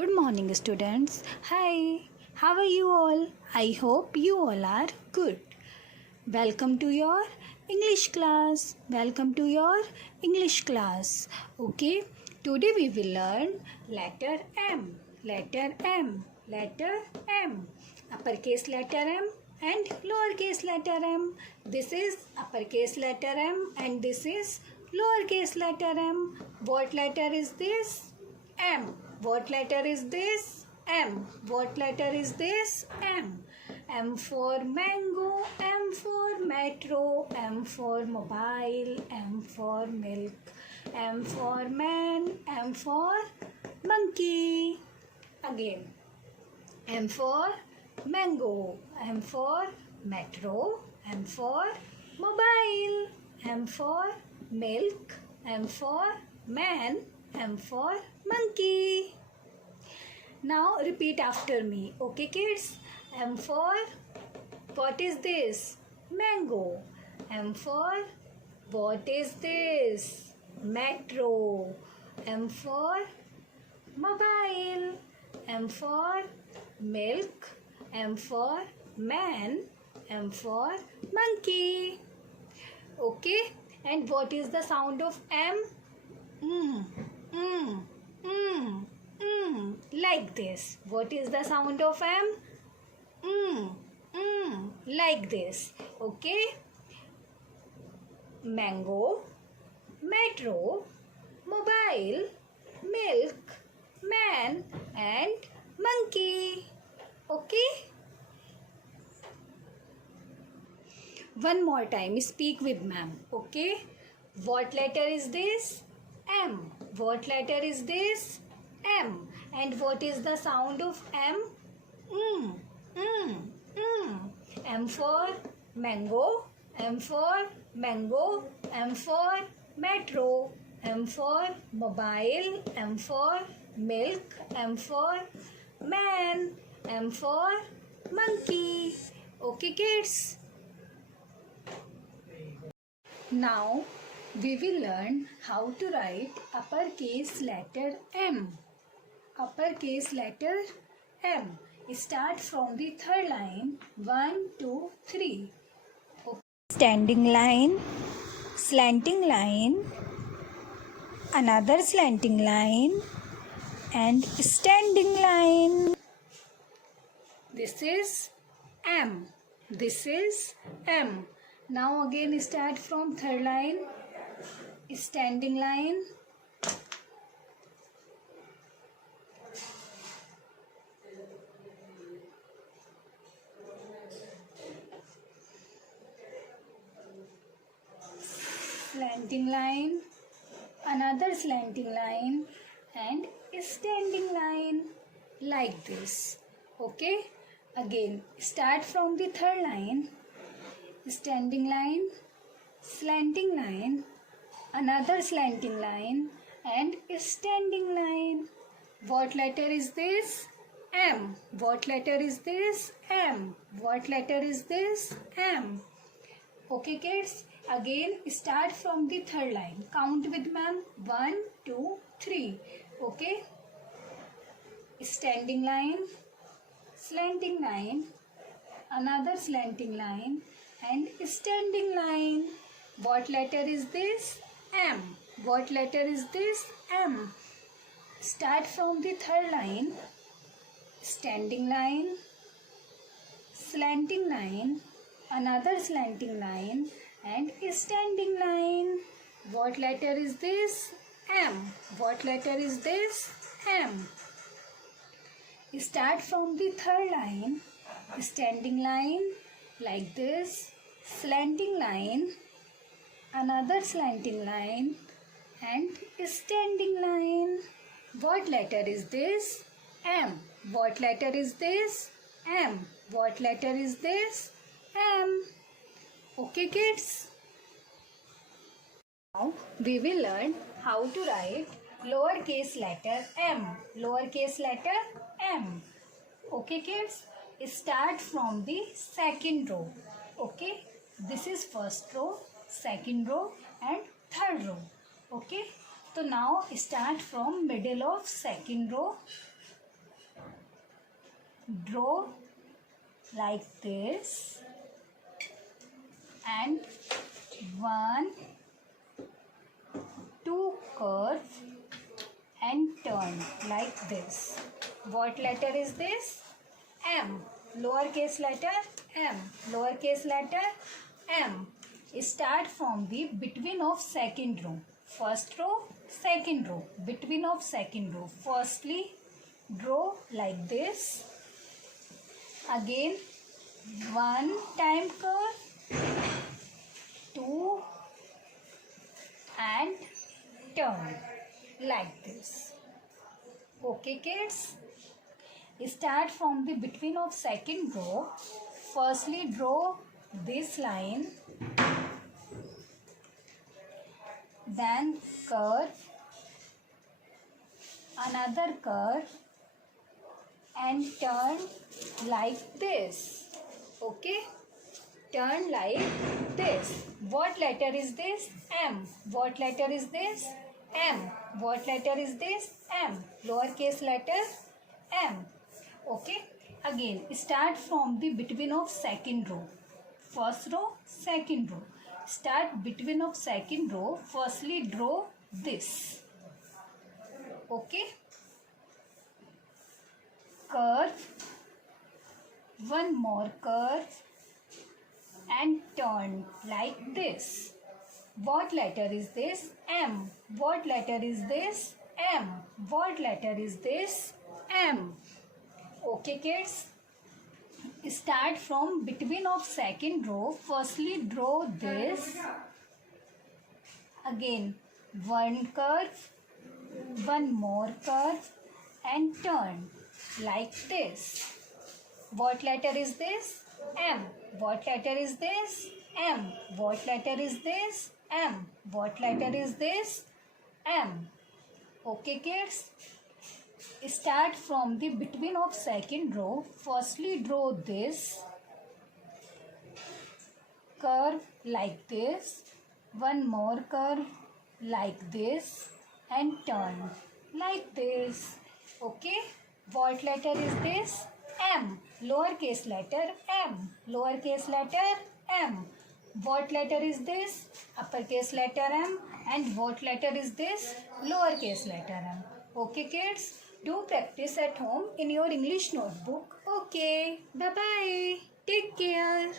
Good morning, students. Hi, how are you all? I hope you all are good. Welcome to your English class. Welcome to your English class. Okay, today we will learn letter M. Letter M. Letter M. Uppercase letter M and lowercase letter m. This is uppercase letter M and this is lowercase letter m. What letter is this? M. What letter is this? M. What letter is this? M. M for mango, M for metro, M for mobile, M for milk, M for man, M for monkey. Again, M for mango, M for metro, M for mobile, M for milk, M for man, M for monkey. Now repeat after me. Okay kids? M for what is this? Mango. M for what is this? Metro. M for mobile. M for milk. M for man. M for monkey. Okay? And what is the sound of M? Like this. What is the sound of M? Like this. Okay? Mango, metro, mobile, milk, man and monkey. Okay? One more time. Speak with ma'am. Okay? What letter is this? M. What letter is this? M. And what is the sound of M? M for mango, M for mango, M for metro, M for mobile, M for milk, M for man, M for monkey. Okay kids? Now we will learn how to write uppercase letter M. Uppercase letter M. Start from the third line. 1, 2, 3. Okay. Standing line, slanting line, another slanting line and standing line. This is M. This is M. Now again start from third line. Standing line, slanting line, another slanting line and standing line like this. Okay? Again start from the third line. Standing line, slanting line, another slanting line and standing line. What letter is this? M. What letter is this? M. What letter is this? M. Okay kids? Again start from the third line. Count with ma'am. 1, 2, 3. Okay? Standing line, slanting line, another slanting line and standing line. What letter is this? M. What letter is this? M. Start from the third line. Standing line, slanting line, another slanting line and standing line. What letter is this? M. What letter is this? M. Start from the third line. Standing line like this, slanting line, another slanting line and standing line. What letter is this? M. What letter is this? M. What letter is this? M. Okay kids? Now we will learn how to write lowercase letter m. Lowercase letter m. Okay kids? Start from the second row. Okay? This is first row, second row and third row. Okay? So now start from middle of second row. draw like this, and 1, 2 curve and turn like this. What letter is this? M. Lowercase letter m. Lowercase letter m. Start from the between of second row. First row, second row. Between of second row. Firstly, draw like this. Again, 1 time curve, 2 and turn like this. Okay kids? Start from the between of second row. Firstly draw this line, then curve, another curve and turn like this. Okay? Turn like this. What letter is this? M. What letter is this? M. What letter is this? M. Lowercase letter m. Okay? Again, start from the between of second row. First row, second row. Start between of second row. Firstly, draw this. Okay? Curve. One more curve. And turn like this. What letter is this? M. What letter is this? M. What letter is this? M. Okay kids? Start from between of second row. Firstly draw this. Again one curve, one more curve and turn like this. What letter is this? M. What letter is this? M. What letter is this? M. What letter is this? M. Okay kids? Start from the between of second row. Firstly draw this. Curve like this. One more curve like this. And turn like this. Okay? What letter is this? M. Lowercase letter m. Lowercase letter m. What letter is this? Uppercase letter m. And what letter is this? Lowercase letter m. Okay kids? Do practice at home in your English notebook. Okay. Bye-bye. Take care.